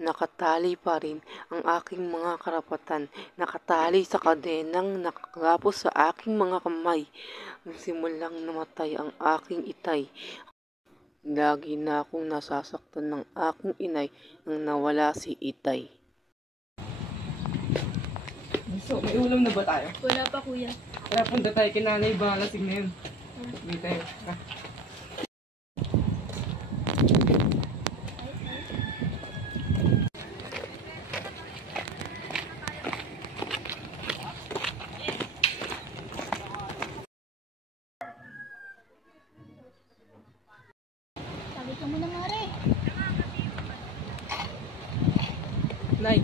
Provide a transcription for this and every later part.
Nakatali pa rin ang aking mga karapatan, nakatali sa kadenang nakagapos sa aking mga kamay. Nagsimulang namatay ang aking itay. Lagi na akong nasasaktan ng aking inay nang nawala si itay. So, may ulam na ba tayo? Wala pa, kuya. Kaya punta tayo kay nanay, baka lasing na yun. Hindi tayo. Sabi ka muna, Mare. Nay,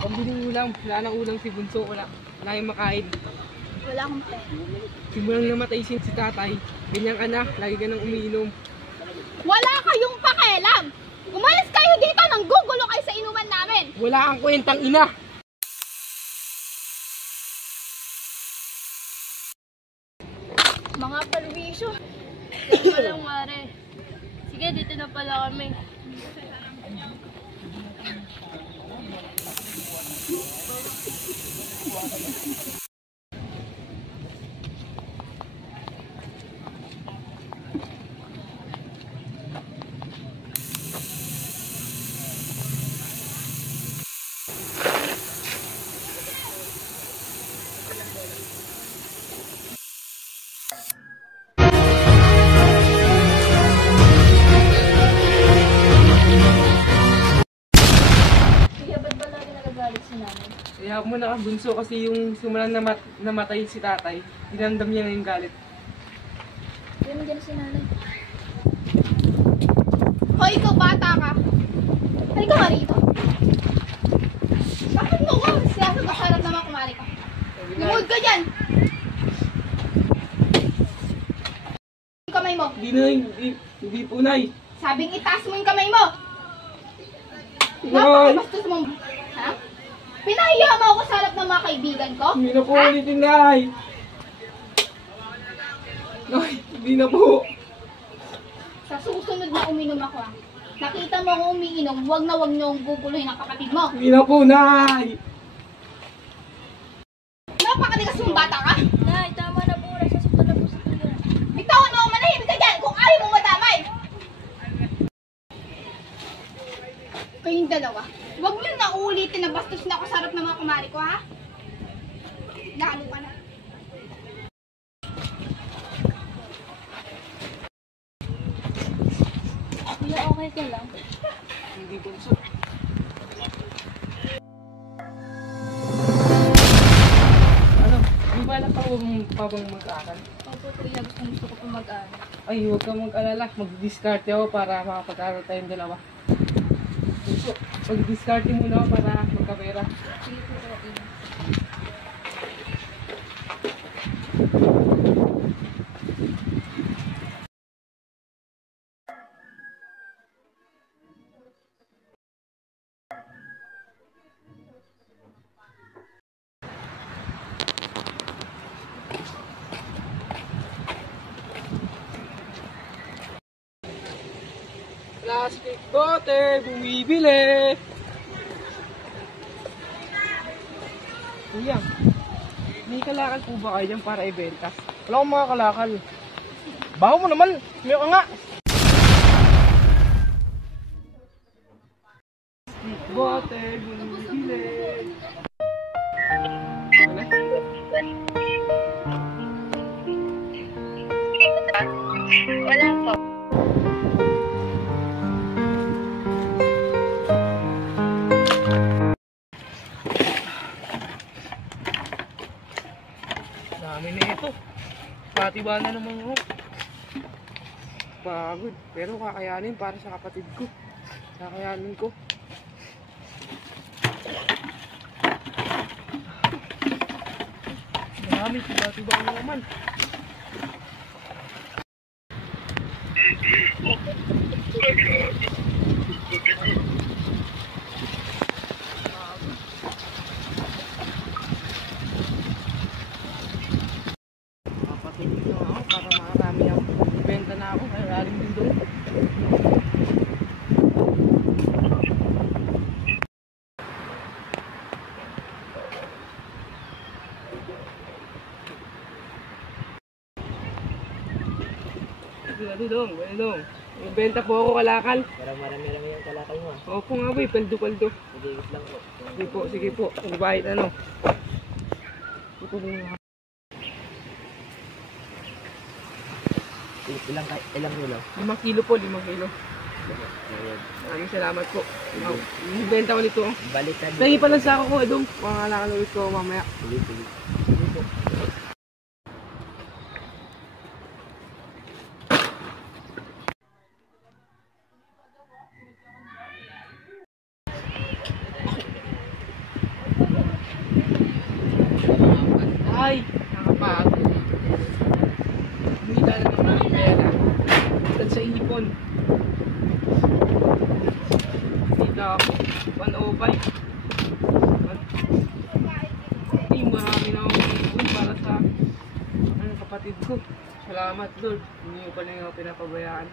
pambili ulam. Wala nang ulam si Bunso. Wala yung makain. Wala akong pera. Simulang namatay si tatay. Ganyan ka na, lagi ka nang umiinom. Wala kayong pakialam! Umalis kayo dito nang gugulo kayo sa inuman namin! Wala kang kwentang ina! Mga palwisyo. Dito pa lang, Mare. Sige, dito na pala kami. Kuya, ba't ba lagi nagagalit si nanay? Kaya mo na Bunso kasi yung simulang namatay si tatay. Dinamdam niya na yung galit. Kuya, nandiyan si nanay. Hoy, ikaw bata ka! Halika nga rito. Bakit mo ko? Sinasagasarap naman kumari ka. Lumuhod ka dyan! Yung kamay mo. Hindi na, hindi po, Nay. Sabing itaas mo yung kamay mo! Nay! Napakabastos mo. Ha? Pinahiya mo ako sa harap ng mga kaibigan ko? Hindi na po ulitin, Nay. Nay, hindi na po. Sa susunod na uminom ako nakita mo akong umiinom, huwag niyo akong guguluhin ang kapatid mo. Hindi na po, Nay. Napakatigas mong bata ka! Nay, tama na po. Nasasaktan na po si Kuya. Bitawan mo ako, manahimik ka dyan kung ayaw mong madamay! Kayong dalawa, huwag niyo na ulitin na bastos na ako sa harap ng mga kumari ko, ha? Lalo ka na. Kuya, okay ka lang? Hindi, Bunso. Ano? Di ba alam pa bang mag-aaral? Opo, Kuya. Gusto ko po mag-aaral. Ay, huwag kang mag-alala. Mag-discard ako para makapag-aaral tayong dalawa. Bunso, mag-discard muna ako para magkapera. Sige po, okay. Plastic bote, bumibili! Kuya, may kalakal po ba kayo dyan para ibenta? Wala akong mga kalakal. Baho mo naman! May ka nga! Plastic bote, bumibili! Wala po. Dami na ito. Patiba na naman ako. Pagod. Pero kakayanin para sa kapatid ko. Kakayanin ko. Dami. Tiba-tiba na naman. Kapatid na ako para makarami ako. Benta na ako. May raring din doon. Ano dong, ano dong. Benta po ako kalakal. Parang marami-rami yung kalakal mo ah. Opo nga boy, paldo-paldo. Magigit lang po. Sige po. Ang bahit ano. Ito na nga. Ilang kilo? 5 kilo po, 5 kilo. Ayun. Maraming salamat po. Benta ko nito. Balik na Tangi pa lang sa ako ko, Edong. Pangalakal ulit ko mamaya. Sige. Ay, nakapagod. Hindi talaga naman ang pera. Dahil sa ipon. Dito ako. 105. Ay, marami na akong ipon para sa kapatid ko. Salamat, Lord. Hindi ko pa na yung pinapabayaan.